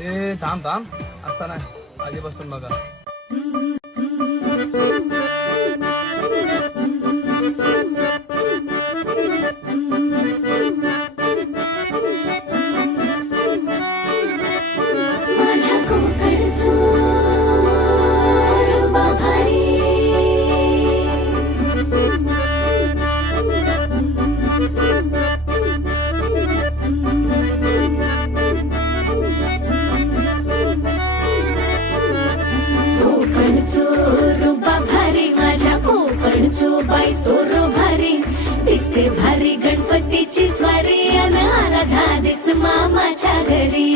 ते थांब थांब आता नाही आधी बसून बघा. माझ्या कोकणचो बाभारी कोकणचो रूपा भारी माझ्या कोकणचो बाई तो रो भारी दिसते भारी गणपतीची स्वारी अन आला धादिस मामाच्या घरी.